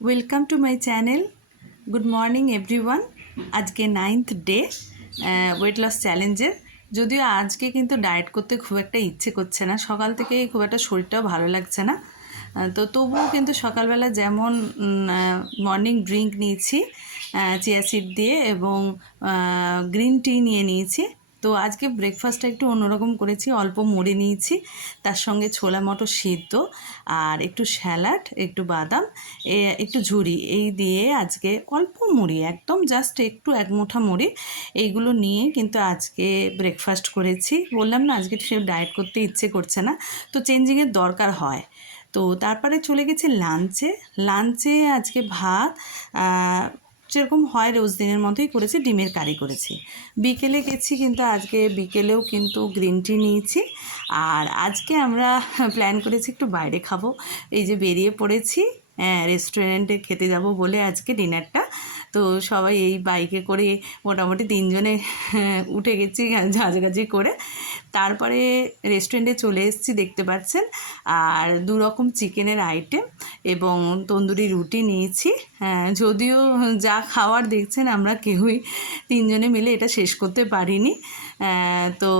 Welcome to my channel. Good morning everyone. আজকে 9th day weight loss চ্যালেঞ্জের। যদিও আজকে কিন্তু ডায়েট করতে খুব একটা ইচ্ছে করছে না, সকাল থেকেই খুব একটা শরীরটাও ভালো লাগছে না। তো তবুও কিন্তু সকালবেলা যেমন মর্নিং ড্রিঙ্ক নিয়েছি চিয়া সিড দিয়ে এবং গ্রিন টি নিয়ে নিয়েছি। তো আজকে ব্রেকফাস্টটা একটু অন্যরকম করেছি, অল্প মুড়ি নিয়েছি, তার সঙ্গে ছোলা মটর সিদ্ধ আর একটু স্যালাড, একটু বাদাম, একটু ঝুরি, এই দিয়ে আজকে অল্প মুড়ি, একদম জাস্ট একটু এক মুঠা মুড়ি, এইগুলো নিয়ে কিন্তু আজকে ব্রেকফাস্ট করেছি। বললাম না আজকে সে ডায়েট করতে ইচ্ছে করছে না, তো চেঞ্জিংয়ের দরকার হয়। তো তারপরে চলে গেছে লাঞ্চে। লাঞ্চে আজকে ভাত যেরকম হয় রোজ দিনের মতোই করেছি, ডিমের কারি করেছি। বিকেলে গেছি, কিন্তু আজকে বিকেলেও কিন্তু গ্রিন টি নিয়েছি। আর আজকে আমরা প্ল্যান করেছি একটু বাইরে খাবো, এই যে বেরিয়ে পড়েছি রেস্টুরেন্টে খেতে যাব বলে আজকে ডিনারটা। তো সবাই এই বাইকে করে মোটামুটি 3 জনে উঠে গেছি ঝাঁঝাঝি করে। তারপরে রেস্টুরেন্টে চলে এসেছি, দেখতে পাচ্ছেন। আর 2 রকম চিকেনের আইটেম এবং তন্দুরি রুটি নিয়েছি। যদিও যা খাওয়ার দেখছেন আমরা কেউই 3 জনে মিলে এটা শেষ করতে পারিনি। তো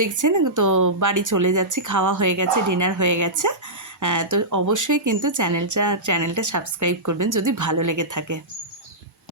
দেখছেন, তো বাড়ি চলে যাচ্ছি, খাওয়া হয়ে গেছে, ডিনার হয়ে গেছে। তো অবশ্যই কিন্তু চ্যানেলটা সাবস্ক্রাইব করবেন যদি ভালো লেগে থাকে।